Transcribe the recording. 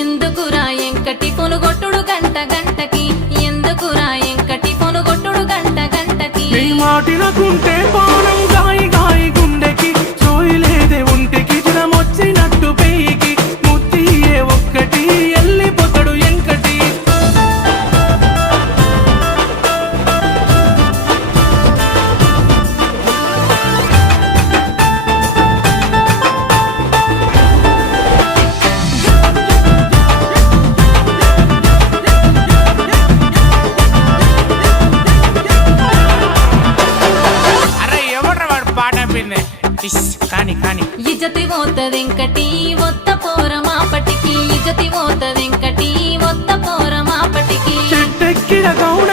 ఎందుకురా ఎంకటి పొనుగొట్టుడు గంట గంటకి, ఎందుకురా ఎంకటి పొనుగొట్టుడు గంట గంటకి. నీ మాటినకుంటే పానం గాయి గాయి గుండెకి, చోయి లేదే ఒంటికి జ్వరమొచ్చినట్టు పెయికి, ముత్తియే ఒక్కటి ఎల్లిపోతాడు ఎంకటి. కాని కాని ఇజ్జతి పోతదెంకటి ఒత్త పోరమాపటికి, ఇజ్జతి పోతదెంకటి ఒత్త పోరమాపటికి. చెట్టెక్కిన గౌడ